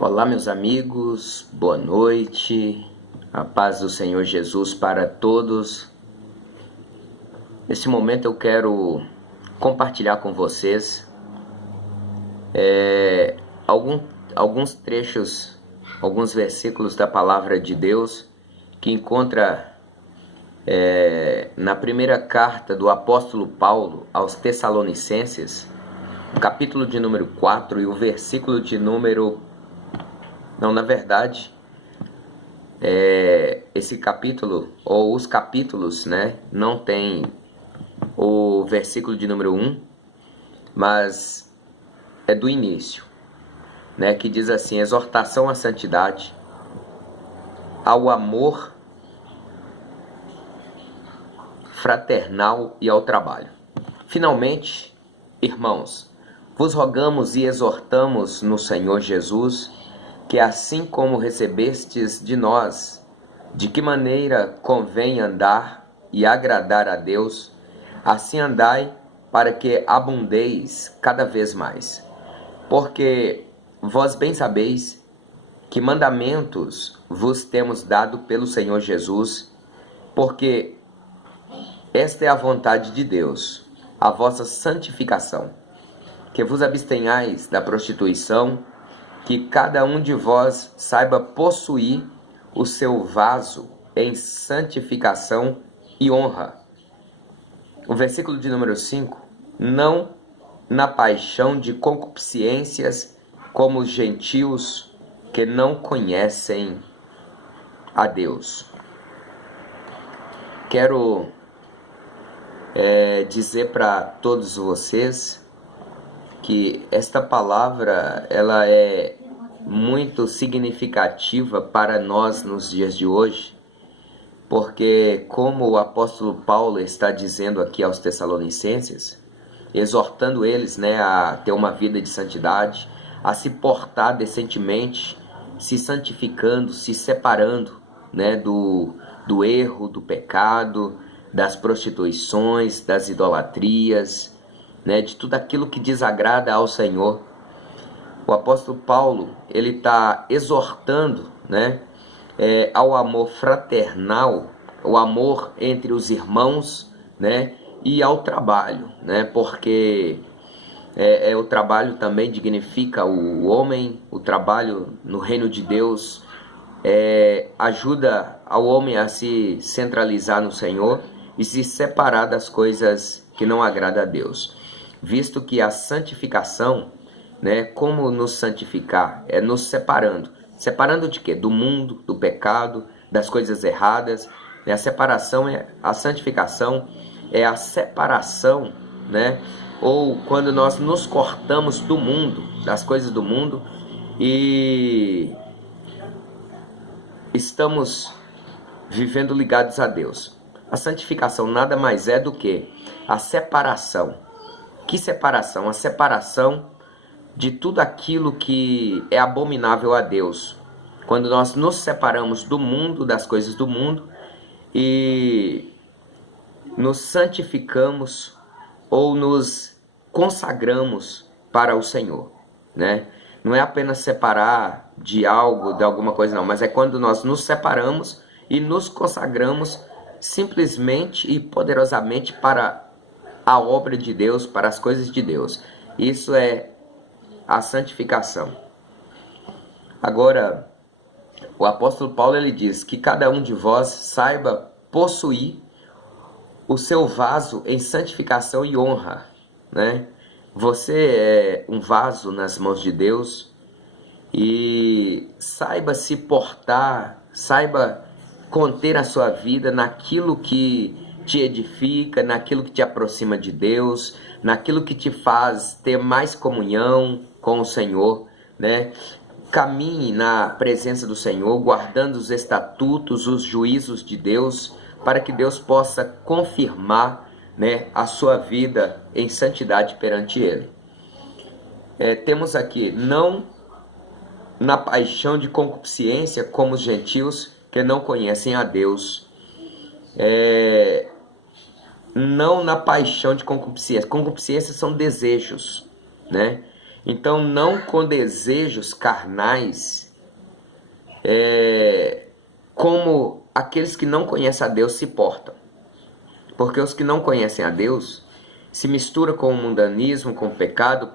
Olá, meus amigos, boa noite, a paz do Senhor Jesus para todos. Nesse momento eu quero compartilhar com vocês algum, alguns trechos, alguns versículos da palavra de Deus que encontra na primeira carta do apóstolo Paulo aos Tessalonicenses, o capítulo de número 4 e o versículo de número... Não, na verdade, esse capítulo, ou os capítulos, né, não tem o versículo de número 1, mas é do início, né, que diz assim: exortação à santidade, ao amor fraternal e ao trabalho. Finalmente, irmãos, vos rogamos e exortamos no Senhor Jesus, que assim como recebestes de nós, de que maneira convém andar e agradar a Deus, assim andai para que abundeis cada vez mais. Porque vós bem sabeis que mandamentos vos temos dado pelo Senhor Jesus, porque esta é a vontade de Deus, a vossa santificação, que vos abstenhais da prostituição, que cada um de vós saiba possuir o seu vaso em santificação e honra. O versículo de número 5, não na paixão de concupiscências como os gentios que não conhecem a Deus. Quero dizer para todos vocês que esta palavra ela é muito significativa para nós nos dias de hoje, porque como o apóstolo Paulo está dizendo aqui aos Tessalonicenses, exortando eles, né, a ter uma vida de santidade, a se portar decentemente, se santificando, se separando, né, do erro, do pecado, das prostituições, das idolatrias, né, de tudo aquilo que desagrada ao Senhor. O apóstolo Paulo, ele está exortando, né, ao amor fraternal, o amor entre os irmãos, né, e ao trabalho, né, porque o trabalho também dignifica o homem, o trabalho no reino de Deus ajuda ao homem a se centralizar no Senhor e se separar das coisas que não agradam a Deus. Visto que a santificação, né, como nos santificar? É nos separando. Separando de quê? Do mundo, do pecado, das coisas erradas. A separação, a santificação é a separação, né? Ou quando nós nos cortamos do mundo, das coisas do mundo, e estamos vivendo ligados a Deus. A santificação nada mais é do que a separação. Que separação? A separação de tudo aquilo que é abominável a Deus. Quando nós nos separamos do mundo, das coisas do mundo, e nos santificamos ou nos consagramos para o Senhor, né? Não é apenas separar de algo, de alguma coisa, não, mas é quando nós nos separamos e nos consagramos simplesmente e poderosamente para a obra de Deus, para as coisas de Deus. Isso é a santificação. Agora, o apóstolo Paulo ele diz que cada um de vós saiba possuir o seu vaso em santificação e honra, né? Você é um vaso nas mãos de Deus e saiba se portar, saiba conter a sua vida naquilo que te edifica, naquilo que te aproxima de Deus, naquilo que te faz ter mais comunhão com o Senhor, né? Caminhe na presença do Senhor, guardando os estatutos, os juízos de Deus, para que Deus possa confirmar, né, a sua vida em santidade perante Ele. Temos aqui, não na paixão de concupiscência, como os gentios que não conhecem a Deus. Não na paixão de concupiscência. Concupiscência são desejos, né? Então, não com desejos carnais, como aqueles que não conhecem a Deus se portam. Porque os que não conhecem a Deus se misturam com o mundanismo, com o pecado,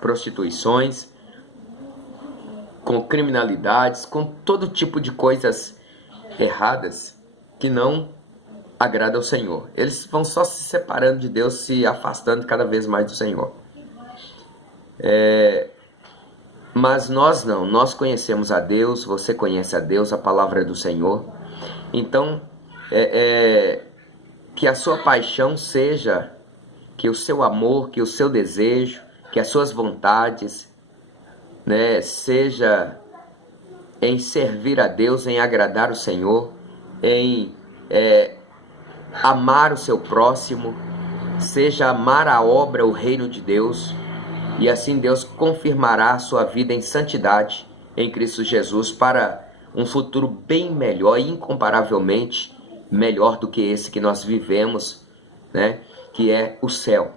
prostituições, com criminalidades, com todo tipo de coisas erradas que não agrada ao Senhor. Eles vão só se separando de Deus, se afastando cada vez mais do Senhor. Mas nós não, nós conhecemos a Deus, você conhece a Deus, a palavra é do Senhor. Então, que a sua paixão seja, que o seu amor, que o seu desejo, que as suas vontades, né, seja em servir a Deus, em agradar o Senhor, em amar o seu próximo, seja amar a obra, o reino de Deus, e assim Deus confirmará a sua vida em santidade em Cristo Jesus para um futuro bem melhor, incomparavelmente melhor do que esse que nós vivemos, né? Que é o céu.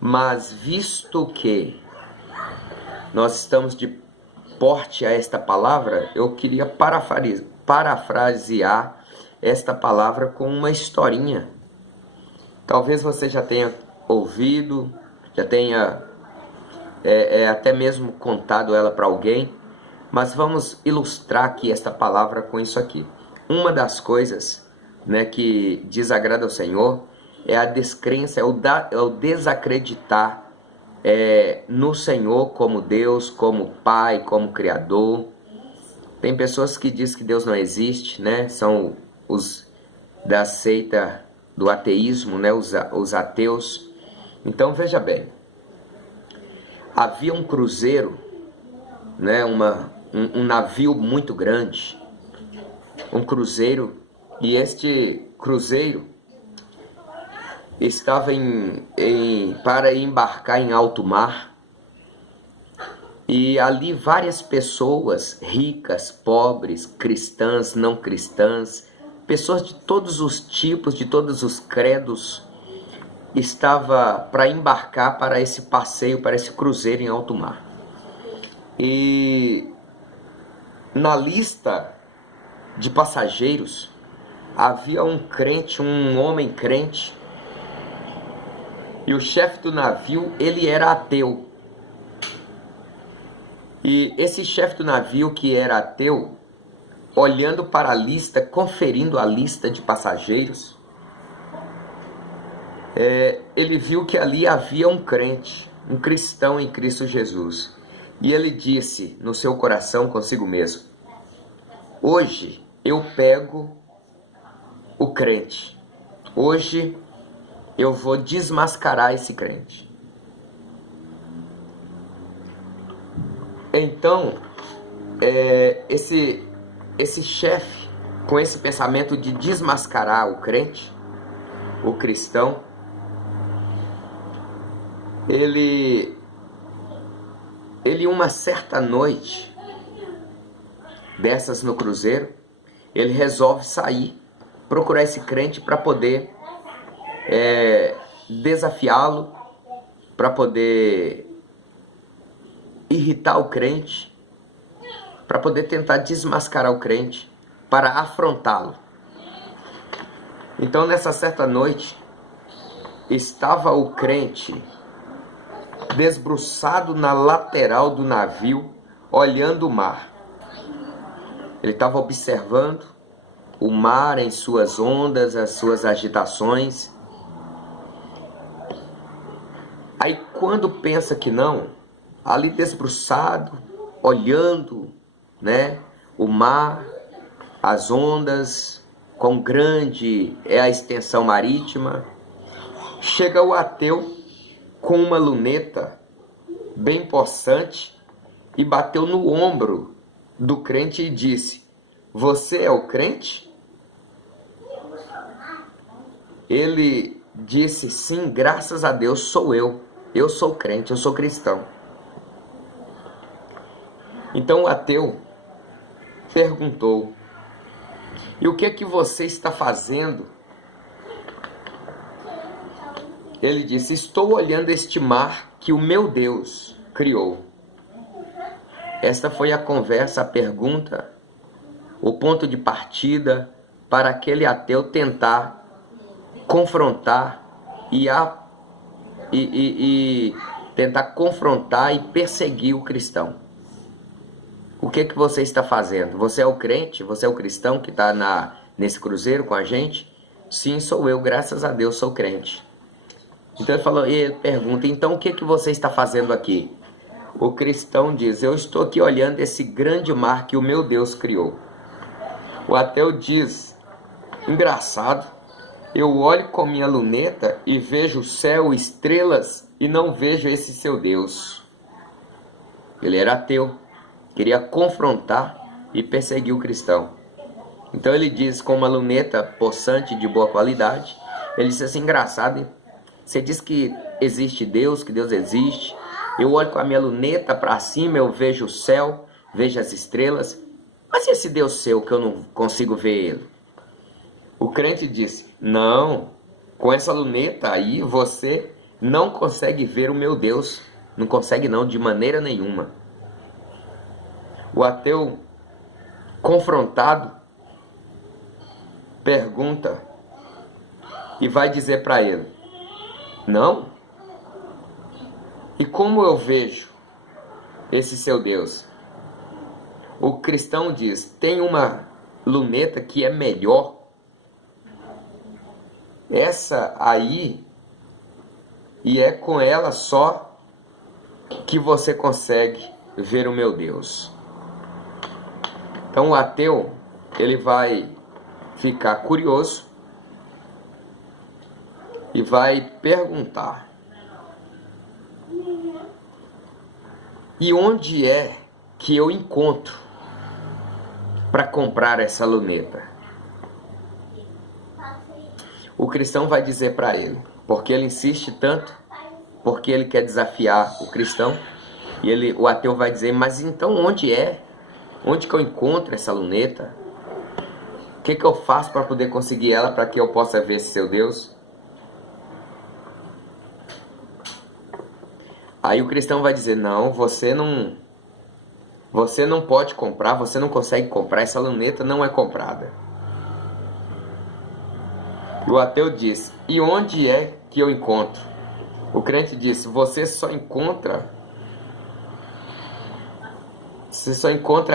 Mas visto que nós estamos de porte a esta palavra, eu queria parafrasear esta palavra com uma historinha. Talvez você já tenha ouvido, já tenha até mesmo contado ela para alguém, mas vamos ilustrar aqui esta palavra com isso aqui. Uma das coisas, né, que desagrada ao Senhor é a descrença, é o desacreditar no Senhor como Deus, como Pai, como Criador. Tem pessoas que dizem que Deus não existe, né? São os da seita do ateísmo, né? Os ateus. Então veja bem, havia um cruzeiro, né? Um navio muito grande, um cruzeiro, e este cruzeiro estava para embarcar em alto mar, e ali várias pessoas, ricas, pobres, cristãs, não cristãs, pessoas de todos os tipos, de todos os credos, estava para embarcar para esse passeio, para esse cruzeiro em alto mar. E na lista de passageiros havia um crente, um homem crente, e o chefe do navio, ele era ateu. E esse chefe do navio, que era ateu, olhando para a lista, conferindo a lista de passageiros, ele viu que ali havia um crente, um cristão em Cristo Jesus. E ele disse no seu coração consigo mesmo: hoje eu pego o crente, hoje eu vou desmascarar esse crente. Então, esse chefe, com esse pensamento de desmascarar o crente, o cristão, ele uma certa noite dessas no cruzeiro, ele resolve sair, procurar esse crente para poder desafiá-lo, para poder irritar o crente, para poder tentar desmascarar o crente, para afrontá-lo. Então, nessa certa noite, estava o crente desbruçado na lateral do navio, olhando o mar. Ele estava observando o mar em suas ondas, as suas agitações. Aí, quando pensa que não, ali desbruçado, olhando, né, o mar, as ondas, quão grande é a extensão marítima, chega o ateu com uma luneta bem possante e bateu no ombro do crente e disse: você é o crente? Ele disse: sim, graças a Deus sou eu sou crente, eu sou cristão. Então o ateu perguntou: e o que é que você está fazendo? Ele disse: estou olhando este mar que o meu Deus criou. Esta foi a conversa, a pergunta, o ponto de partida para aquele ateu tentar confrontar e tentar confrontar e perseguir o cristão. O que você está fazendo? Você é o crente? Você é o cristão que está nesse cruzeiro com a gente? Sim, sou eu, graças a Deus sou crente. Então ele pergunta, então o que você está fazendo aqui? O cristão diz, eu estou aqui olhando esse grande mar que o meu Deus criou. O ateu diz, engraçado, eu olho com minha luneta e vejo o céu, estrelas e não vejo esse seu Deus. Ele era ateu, queria confrontar e perseguir o cristão. Então ele diz com uma luneta possante de boa qualidade, ele disse assim, engraçado, você diz que existe Deus, que Deus existe, eu olho com a minha luneta para cima, eu vejo o céu, vejo as estrelas, mas e esse Deus seu que eu não consigo ver ele? O crente disse, não, com essa luneta aí você não consegue ver o meu Deus, não consegue não, de maneira nenhuma. O ateu, confrontado, pergunta e vai dizer para ele, não? E como eu vejo esse seu Deus? O cristão diz, tem uma luneta que é melhor. Essa aí, e é com ela só que você consegue ver o meu Deus. Então o ateu, ele vai ficar curioso e vai perguntar, e onde é que eu encontro para comprar essa luneta? O cristão vai dizer para ele, porque ele insiste tanto, porque ele quer desafiar o cristão, e o ateu vai dizer, mas então onde é? Onde que eu encontro essa luneta? O que eu faço para poder conseguir ela, para que eu possa ver esse seu Deus? Aí o cristão vai dizer, não, você não pode comprar, você não consegue comprar, essa luneta não é comprada. E o ateu diz, e onde é que eu encontro? O crente diz, você só encontra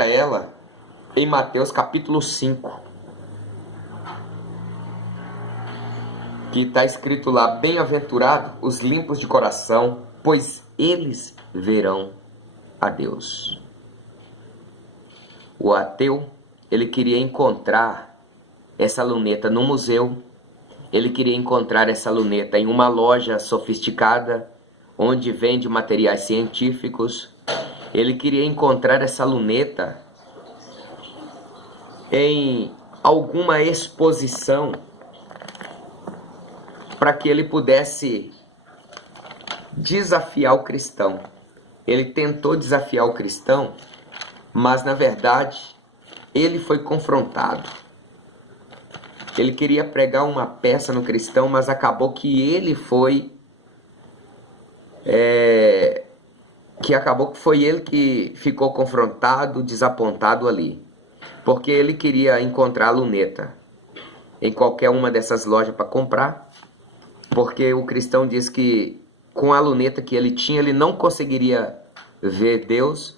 ela em Mateus capítulo 5. Que está escrito lá, bem-aventurado os limpos de coração, pois eles verão a Deus. O ateu, ele queria encontrar essa luneta no museu, ele queria encontrar essa luneta em uma loja sofisticada, onde vende materiais científicos, ele queria encontrar essa luneta em alguma exposição, para que ele pudesse desafiar o cristão. Ele tentou desafiar o cristão, mas na verdade ele foi confrontado. Ele queria pregar uma peça no cristão, mas acabou que ele foi ele que ficou confrontado, desapontado ali, porque ele queria encontrar a luneta em qualquer uma dessas lojas para comprar, porque o cristão diz que com a luneta que ele tinha, ele não conseguiria ver Deus,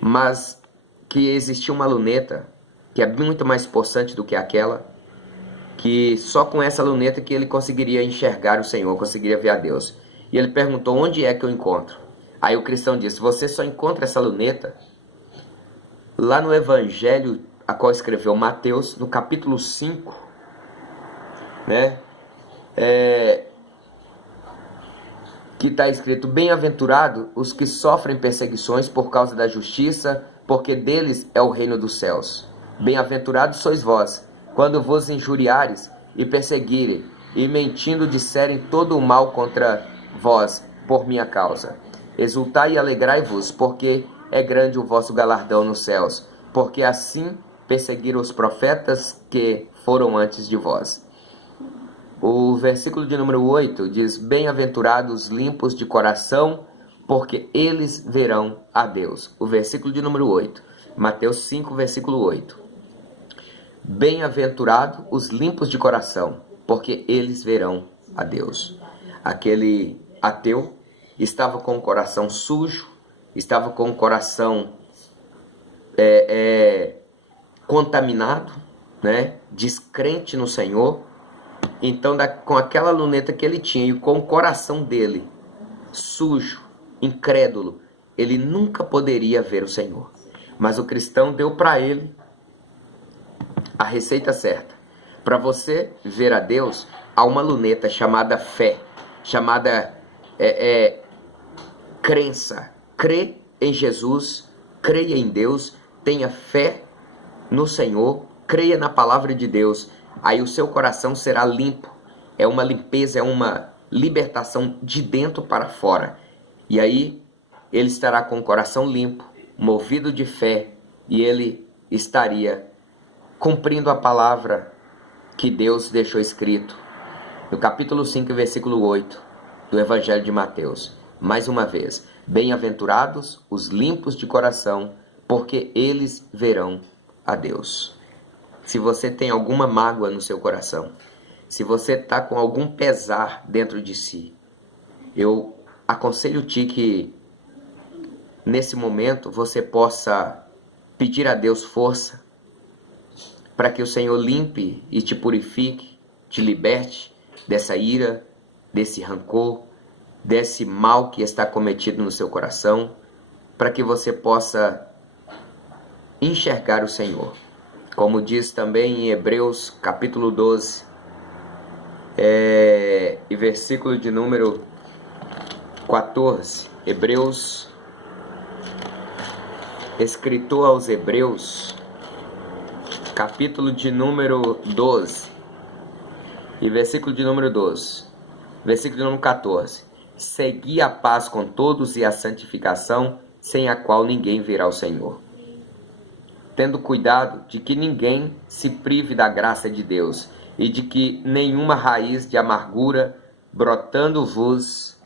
mas que existia uma luneta que é muito mais possante do que aquela, que só com essa luneta que ele conseguiria enxergar o Senhor, conseguiria ver a Deus. E ele perguntou, onde é que eu encontro? Aí o cristão disse, você só encontra essa luneta lá no Evangelho a qual escreveu Mateus, no capítulo 5, né? Que está escrito, bem-aventurado os que sofrem perseguições por causa da justiça, porque deles é o reino dos céus. Bem-aventurados sois vós, quando vos injuriares e perseguirem, e mentindo disserem todo o mal contra vós, por minha causa. Exultai e alegrai-vos, porque é grande o vosso galardão nos céus, porque assim perseguiram os profetas que foram antes de vós. O versículo de número 8 diz, bem-aventurados limpos de coração, porque eles verão a Deus. O versículo de número 8, Mateus 5, versículo 8. Bem-aventurado os limpos de coração, porque eles verão a Deus. Aquele ateu estava com o coração sujo, estava com o coração contaminado, né? Descrente no Senhor. Então, com aquela luneta que ele tinha e com o coração dele sujo, incrédulo, ele nunca poderia ver o Senhor. Mas o cristão deu para ele a receita certa. Para você ver a Deus, há uma luneta chamada fé, chamada crença. Crê em Jesus, creia em Deus, tenha fé no Senhor, creia na palavra de Deus. Aí o seu coração será limpo. É uma limpeza, é uma libertação de dentro para fora. E aí ele estará com o coração limpo, movido de fé, e ele estaria cumprindo a palavra que Deus deixou escrito no capítulo 5, versículo 8 do Evangelho de Mateus. Mais uma vez, bem-aventurados os limpos de coração, porque eles verão a Deus. Se você tem alguma mágoa no seu coração, se você está com algum pesar dentro de si, eu aconselho-te que nesse momento você possa pedir a Deus força para que o Senhor limpe e te purifique, te liberte dessa ira, desse rancor, desse mal que está cometido no seu coração, para que você possa enxergar o Senhor. Como diz também em Hebreus capítulo 12, e versículo de número 14, Hebreus, escritor aos Hebreus, capítulo de número 12, e versículo de número 12, versículo de número 14. Segui a paz com todos e a santificação, sem a qual ninguém verá o Senhor. Tendo cuidado de que ninguém se prive da graça de Deus, e de que nenhuma raiz de amargura brotando-vos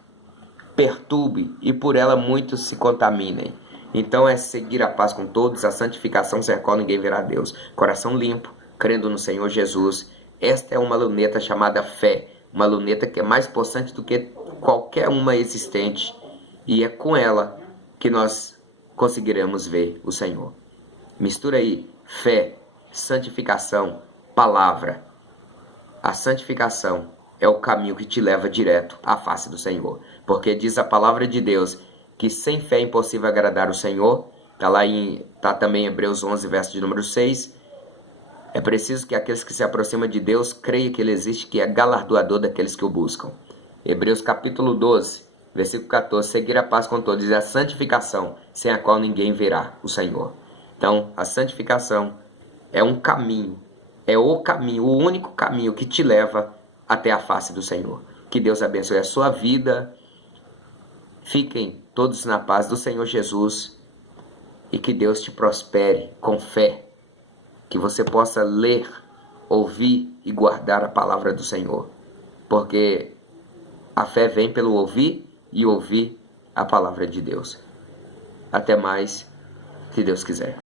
perturbe, e por ela muitos se contaminem. Então é seguir a paz com todos, a santificação sem a qual ninguém verá Deus. Coração limpo, crendo no Senhor Jesus. Esta é uma luneta chamada fé, uma luneta que é mais possante do que qualquer uma existente, e é com ela que nós conseguiremos ver o Senhor. Mistura aí fé, santificação, palavra. A santificação é o caminho que te leva direto à face do Senhor, porque diz a palavra de Deus que sem fé é impossível agradar o Senhor. Está também em Hebreus 11, verso de número 6. É preciso que aqueles que se aproximam de Deus creiam que Ele existe, que é galardoador daqueles que o buscam. Hebreus capítulo 12, versículo 14. Seguir a paz com todos e a santificação, sem a qual ninguém verá o Senhor. Então, a santificação é um caminho, é o caminho, o único caminho que te leva até a face do Senhor. Que Deus abençoe a sua vida. Fiquem todos na paz do Senhor Jesus e que Deus te prospere com fé, que você possa ler, ouvir e guardar a palavra do Senhor, porque a fé vem pelo ouvir e ouvir a palavra de Deus. Até mais, se Deus quiser.